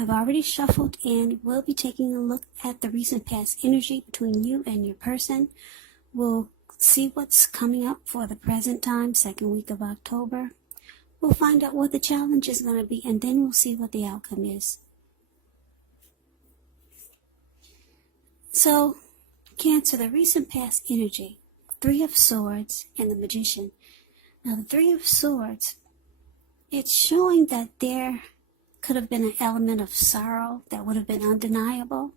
I've already shuffled and we'll be taking a look at the recent past energy between you and your person. We'll see what's coming up for the present time, second week of October. We'll find out what the challenge is going to be, and then we'll see what the outcome is. So, Cancer, the recent past energy, Three of Swords and the Magician. Now, the Three of Swords, it's showing that there could have been an element of sorrow that would have been undeniable.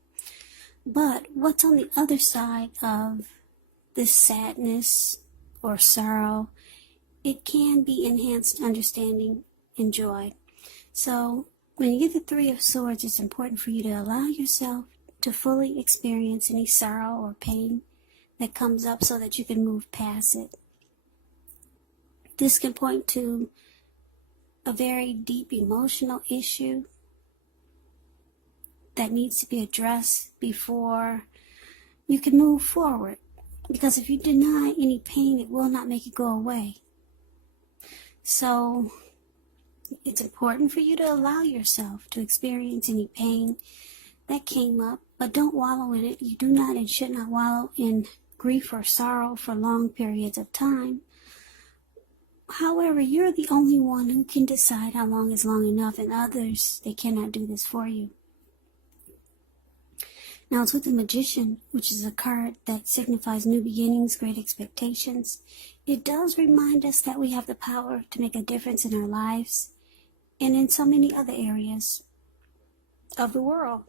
But what's on the other side of this sadness or sorrow, it can be enhanced understanding and joy. So when you get the Three of Swords, it's important for you to allow yourself to fully experience any sorrow or pain that comes up so that you can move past it. This can point to a very deep emotional issue that needs to be addressed before you can move forward. Because if you deny any pain, it will not make it go away. So it's important for you to allow yourself to experience any pain that came up, but don't wallow in it. You do not and should not wallow in grief or sorrow for long periods of time. However, you're the only one who can decide how long is long enough, and others, they cannot do this for you. Now it's with the Magician, which is a card that signifies new beginnings, great expectations. It does remind us that we have the power to make a difference in our lives and in so many other areas of the world.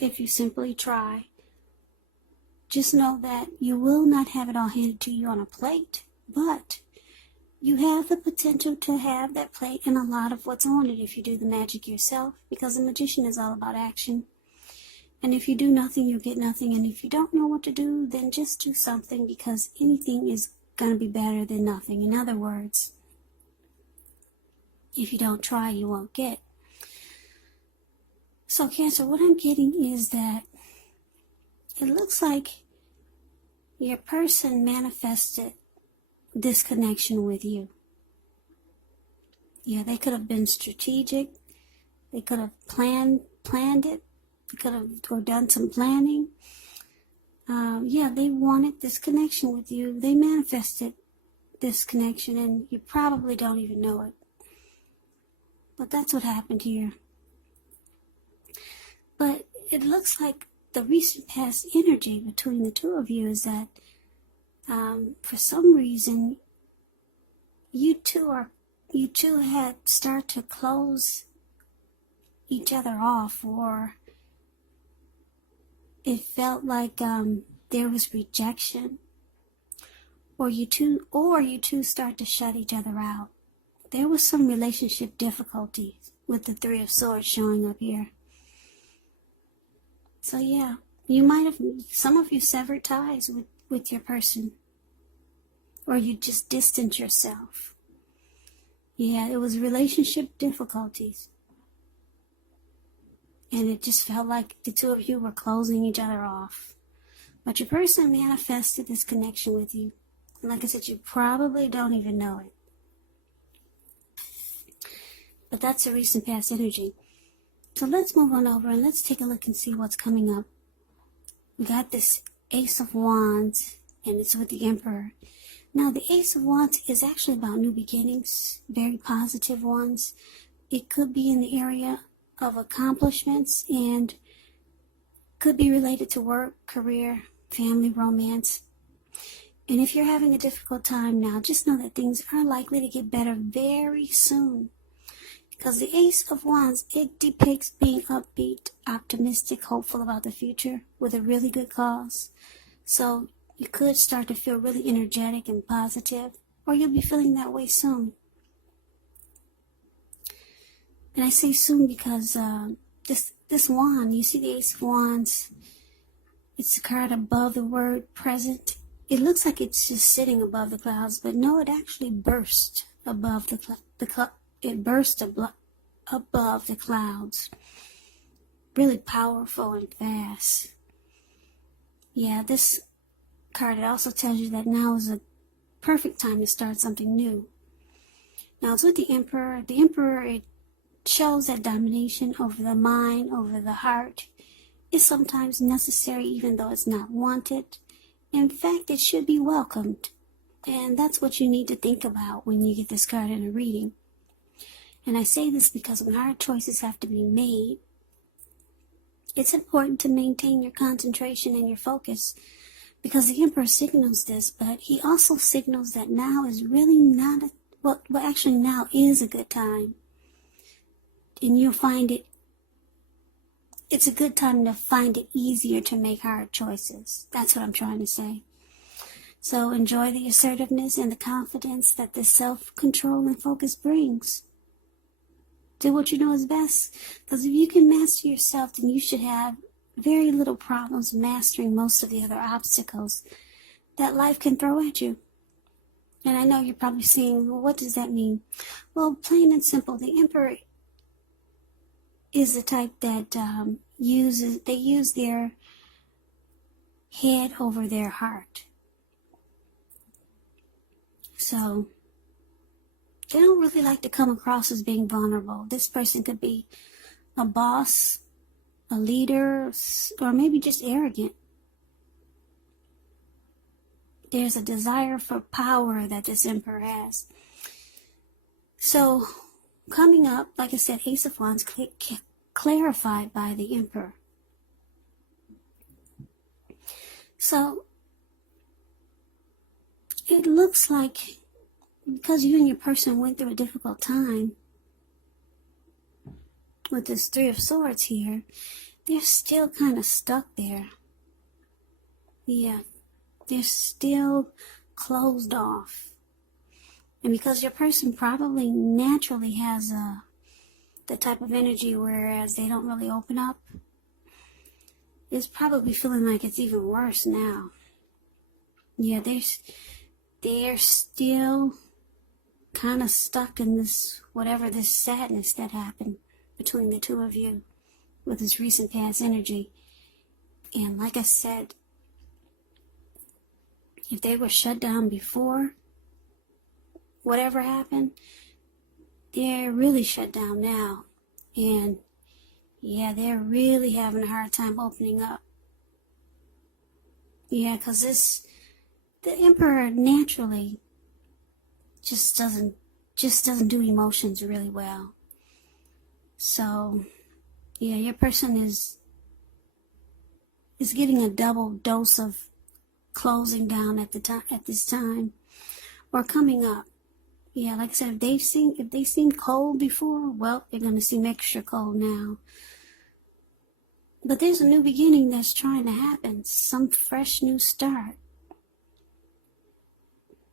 If you simply try, just know that you will not have it all handed to you on a plate, but you have the potential to have that plate and a lot of what's on it if you do the magic yourself, because the Magician is all about action. And if you do nothing, you get nothing. And if you don't know what to do, then just do something, because anything is going to be better than nothing. In other words, if you don't try, you won't get. So Cancer, what I'm getting is that it looks like your person manifested this connection with you. Yeah, they could have been strategic. They could have planned it. They could have or done some planning. Yeah, they wanted this connection with you. They manifested this connection, and you probably don't even know it. But that's what happened here. But it looks like the recent past energy between the two of you is that for some reason you two had started to close each other off, or it felt like there was rejection, or you two start to shut each other out. There was some relationship difficulties with the Three of Swords showing up here. So yeah, some of you severed ties with your person, or you just distanced yourself. Yeah, it was relationship difficulties. And it just felt like the two of you were closing each other off. But your person manifested this connection with you. And like I said, you probably don't even know it. But that's the recent past energy. So let's move on over and let's take a look and see what's coming up. We got this Ace of Wands, and it's with the Emperor. Now, the Ace of Wands is actually about new beginnings, very positive ones. It could be in the area of accomplishments and could be related to work, career, family, romance. And if you're having a difficult time now, just know that things are likely to get better very soon. Because the Ace of Wands, it depicts being upbeat, optimistic, hopeful about the future with a really good cause. So you could start to feel really energetic and positive, or you'll be feeling that way soon. And I say soon because this wand, you see the Ace of Wands, it's a card above the word present. It looks like it's just sitting above the clouds, but no, it actually burst above above the clouds. Really powerful and fast. Yeah, this card, it also tells you that now is a perfect time to start something new. Now it's with the Emperor. The Emperor, it shows that domination over the mind, over the heart, is sometimes necessary even though it's not wanted. In fact, it should be welcomed. And that's what you need to think about when you get this card in a reading. And I say this because when hard choices have to be made, it's important to maintain your concentration and your focus, because the Emperor signals this, but he also signals that now is really not, actually now is a good time. And you'll find it's a good time to find it easier to make hard choices. That's what I'm trying to say. So enjoy the assertiveness and the confidence that this self-control and focus brings. Do what you know is best, because if you can master yourself, then you should have very little problems mastering most of the other obstacles that life can throw at you. And I know you're probably saying, well, what does that mean? Well, plain and simple, the Emperor is the type that use their head over their heart. So they don't really like to come across as being vulnerable. This person could be a boss, a leader, or maybe just arrogant. There's a desire for power that this Emperor has. So coming up, like I said, Ace of Wands clarified by the Emperor. So it looks like, because you and your person went through a difficult time with this Three of Swords here, they're still kind of stuck there. Yeah, they're still closed off. And because your person probably naturally has the type of energy whereas they don't really open up, it's probably feeling like it's even worse now. Yeah, they're still kind of stuck in this, whatever this sadness that happened between the two of you with this recent past energy. And like I said, if they were shut down before whatever happened, they're really shut down now. And yeah, they're really having a hard time opening up. Yeah, because the Emperor naturally just doesn't do emotions really well. So yeah, your person is getting a double dose of closing down at this time, or coming up. Yeah, like I said, if they seemed cold before, well, they're gonna seem extra cold now. But there's a new beginning that's trying to happen, some fresh new start.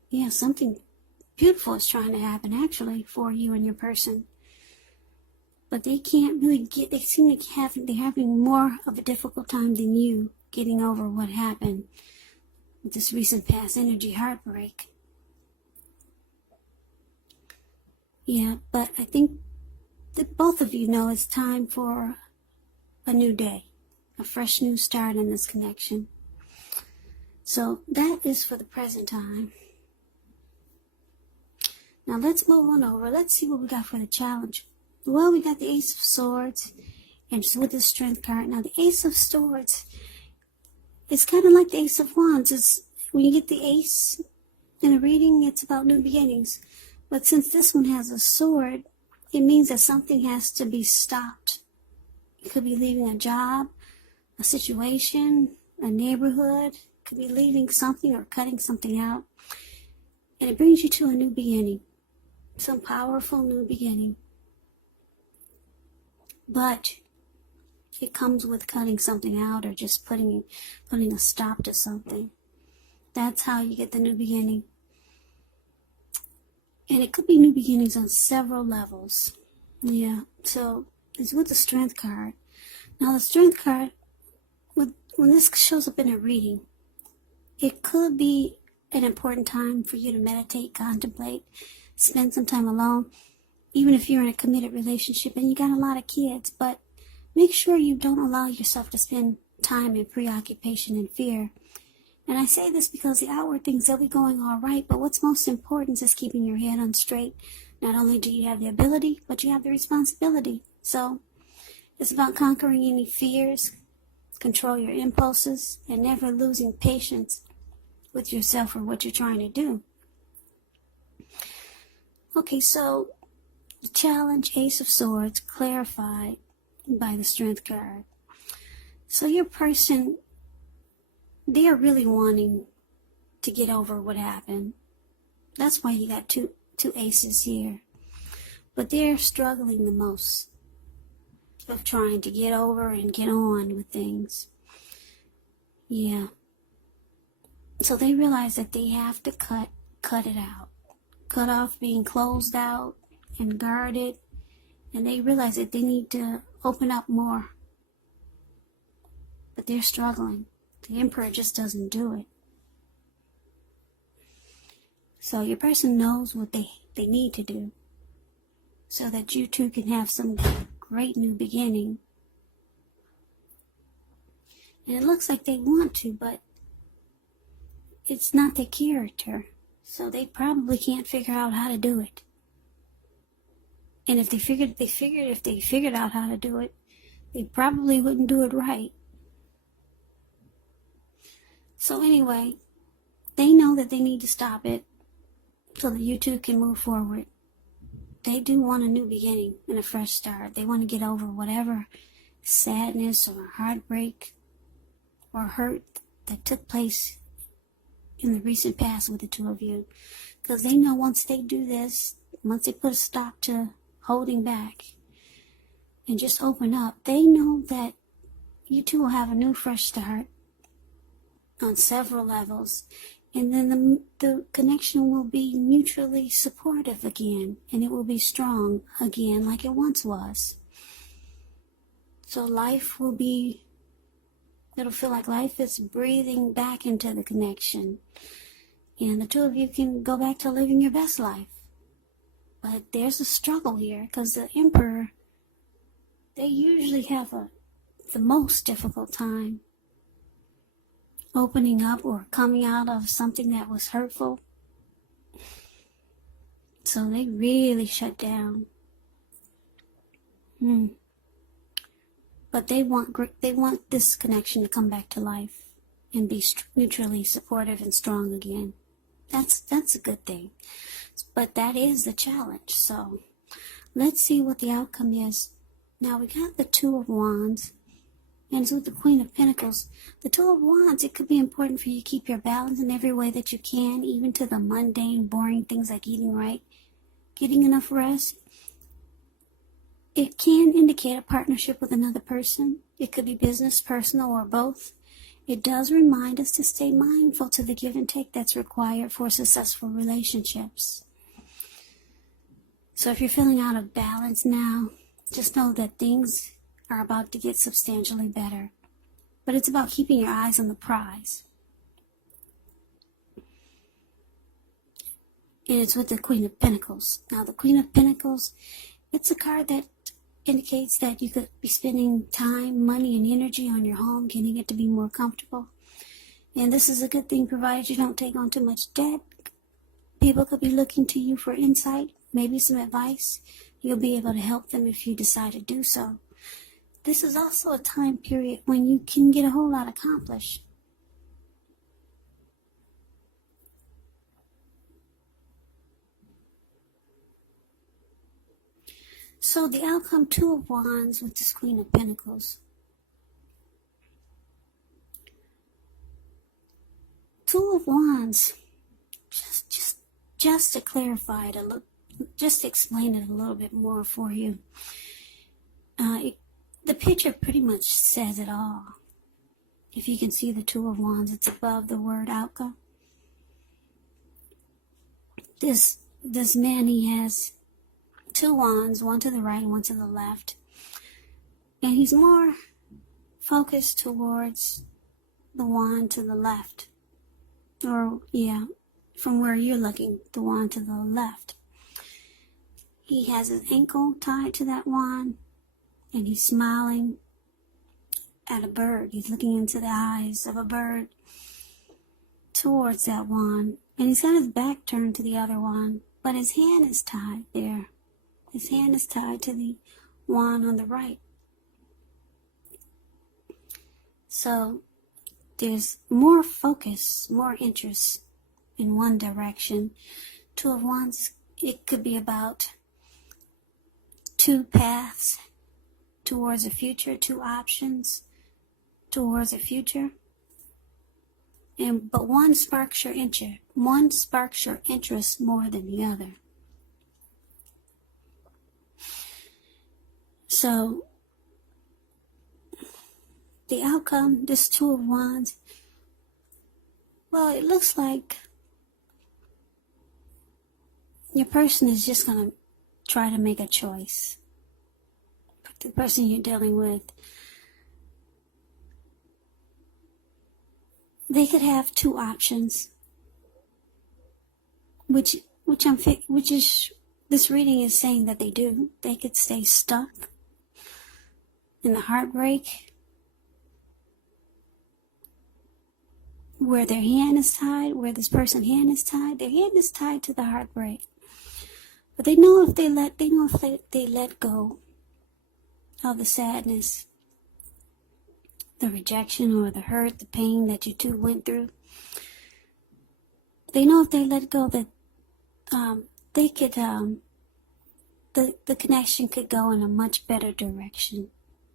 Yeah, something beautiful is trying to happen actually for you and your person. But they can't really they seem like they're having more of a difficult time than you getting over what happened with this recent past energy heartbreak. Yeah, but I think that both of you know it's time for a new day, a fresh new start in this connection. So that is for the present time. Now let's move on over. Let's see what we got for the challenge. Well, we got the Ace of Swords, and just with the Strength card. Now the Ace of Swords, it's kind of like the Ace of Wands. It's when you get the Ace in a reading, it's about new beginnings. But since this one has a sword, it means that something has to be stopped. It could be leaving a job, a situation, a neighborhood. It could be leaving something or cutting something out. And it brings you to a new beginning. Some powerful new beginning. But it comes with cutting something out or just putting a stop to something. That's how you get the new beginning. And it could be new beginnings on several levels. Yeah, so it's with the Strength card. Now the Strength card, when this shows up in a reading, it could be an important time for you to meditate, contemplate, spend some time alone, even if you're in a committed relationship and you got a lot of kids. But make sure you don't allow yourself to spend time in preoccupation and fear. And I say this because the outward things, they'll be going all right, but what's most important is keeping your head on straight, Not only do you have the ability, but you have the responsibility. So it's about conquering any fears, control your impulses, and never losing patience with yourself or what you're trying to do. Okay, so the challenge, Ace of Swords, clarified by the Strength card. So your person, they are really wanting to get over what happened. That's why you got two aces here. But they're struggling the most of trying to get over and get on with things. Yeah. So they realize that they have to cut it out. Cut off being closed out and guarded. And they realize that they need to open up more. But they're struggling. The Emperor just doesn't do it. So your person knows what they need to do so that you two can have some great new beginning. And it looks like they want to, but it's not their character. So they probably can't figure out how to do it. And if they figured out how to do it, they probably wouldn't do it right. So anyway, they know that they need to stop it so that you two can move forward. They do want a new beginning and a fresh start. They want to get over whatever sadness or heartbreak or hurt that took place in the recent past with the two of you. Because they know once they do this, once they put a stop to holding back and just open up, they know that you two will have a new fresh start on several levels. And then the connection will be mutually supportive again. And it will be strong again like it once was. So it'll feel like life is breathing back into the connection. And the two of you can go back to living your best life. But there's a struggle here because the Emperor, they usually have the most difficult time opening up or coming out of something that was hurtful. So they really shut down. But they want this connection to come back to life and be mutually supportive and strong again. That's a good thing. But that is the challenge. So let's see what the outcome is. Now we got the Two of Wands. And it's with the Queen of Pentacles. The Two of Wands, it could be important for you to keep your balance in every way that you can, even to the mundane, boring things like eating right, getting enough rest. It can indicate a partnership with another person. It could be business, personal, or both. It does remind us to stay mindful to the give and take that's required for successful relationships. So if you're feeling out of balance now, just know that things are about to get substantially better. But it's about keeping your eyes on the prize. And it's with the Queen of Pentacles. Now the Queen of Pentacles, it's a card that indicates that you could be spending time, money, and energy on your home, getting it to be more comfortable. And this is a good thing provided you don't take on too much debt. People could be looking to you for insight, maybe some advice. You'll be able to help them if you decide to do so. This is also a time period when you can get a whole lot accomplished. So the outcome, Two of Wands with this Queen of Pentacles. Two of Wands, just to clarify it just to explain it a little bit more for you. The picture pretty much says it all. If you can see the Two of Wands, it's above the word outcome. This man, he has two wands, one to the right and one to the left. And he's more focused towards the wand to the left. Or, yeah, from where you're looking, the wand to the left. He has his ankle tied to that wand. And he's smiling at a bird. He's looking into the eyes of a bird towards that wand. And he's got his back turned to the other wand. but his hand is tied there. His hand is tied to the wand on the right. So there's more focus, more interest in one direction. Two of Wands, it could be about two paths towards a future, two options towards a future. But one sparks your interest. One sparks your interest more than the other. So the outcome, this Two of Wands, well, it looks like your person is just going to try to make a choice. The person you're dealing with, they could have two options, which this reading is saying that they do. They could stay stuck in the heartbreak where their hand is tied, where this person's hand is tied. Their hand is tied to the heartbreak, but they know if they let go of the sadness, the rejection, or the hurt, the pain that you two went through. They know if they let go that they could, the connection could go in a much better direction.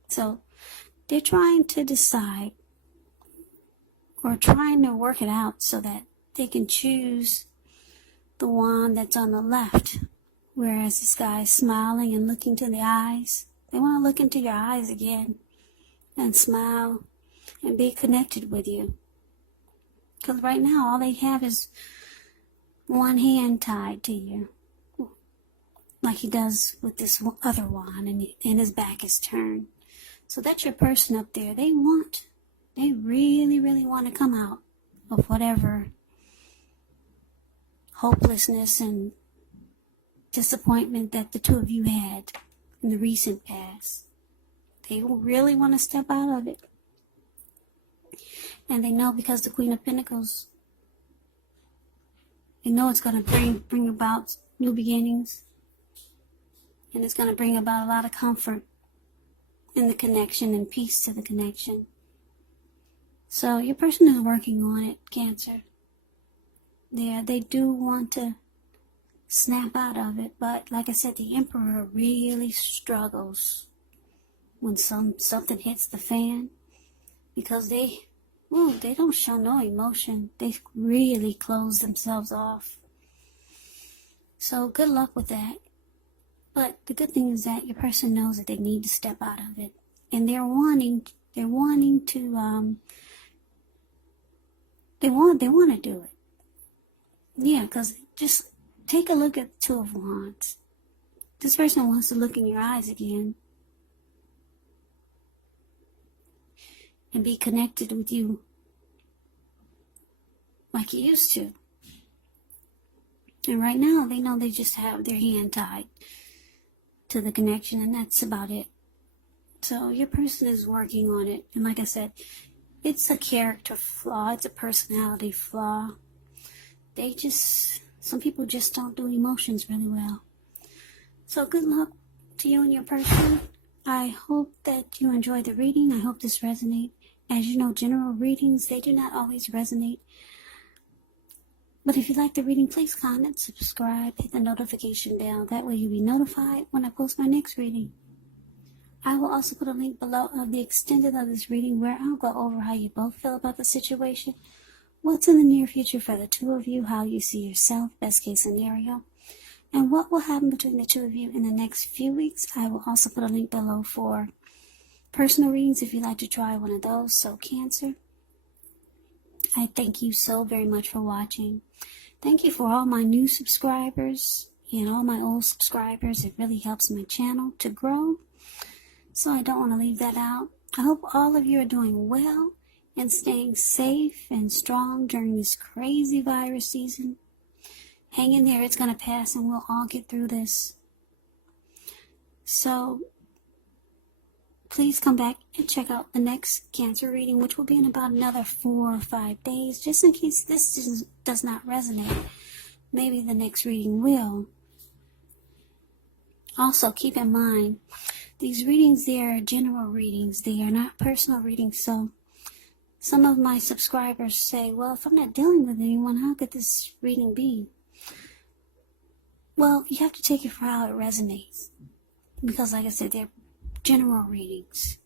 So they're trying to decide, or trying to work it out so that they can choose the wand that's on the left. Whereas this guy is smiling and looking to the eyes. They want to look into your eyes again and smile and be connected with you. Because right now all they have is one hand tied to you, like he does with this other wand, and his back is turned. So that's your person up there. They really, really want to come out of whatever hopelessness and disappointment that the two of you had in the recent past. They really want to step out of it. And they know, because the Queen of Pentacles, they know it's going to bring about new beginnings. And it's going to bring about a lot of comfort in the connection and peace to the connection. So your person is working on it, Cancer. Yeah, they do want to snap out of it, but like I said, the Emperor really struggles when something hits the fan, because they don't show no emotion. They really close themselves off. So good luck with that. But the good thing is that your person knows that they need to step out of it, and they're wanting to they want to do it. Yeah, because just take a look at the Two of Wands. This person wants to look in your eyes again and be connected with you like you used to. And right now, they know they just have their hand tied to the connection, and that's about it. So your person is working on it. And like I said, it's a character flaw. It's a personality flaw. Some people just don't do emotions really well. So good luck to you and your person. I hope that you enjoyed the reading. I hope this resonates. As you know, general readings, they do not always resonate. But if you like the reading, please comment, subscribe, hit the notification bell. That way you'll be notified when I post my next reading. I will also put a link below of the extended of this reading, where I'll go over how you both feel about the situation, what's in the near future for the two of you, how you see yourself, best case scenario, and what will happen between the two of you in the next few weeks. I will also put a link below for personal readings if you'd like to try one of those. So Cancer, I thank you so very much for watching. Thank you for all my new subscribers and all my old subscribers. It really helps my channel to grow, so I don't want to leave that out. I hope all of you are doing well and staying safe and strong during this crazy virus season. Hang in there, it's going to pass, and we'll all get through this. So please come back and check out the next Cancer reading, which will be in about another 4 or 5 days, just in case this does not resonate. maybe the next reading will. Also, keep in mind, these readings, they are general readings. They are not personal readings. So some of my subscribers say, well, if I'm not dealing with anyone, how could this reading be? Well, you have to take it for how it resonates. Because like I said, they're general readings.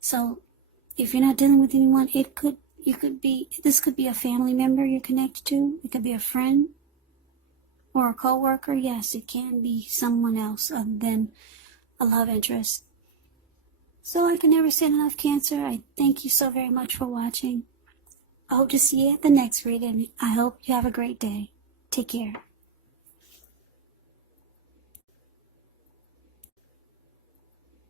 So if you're not dealing with anyone, this could be a family member you're connected to. It could be a friend or a co-worker. Yes, it can be someone else other than a love interest. So I can never say enough, Cancer. I thank you so very much for watching. I hope to see you at the next reading. I hope you have a great day. Take care.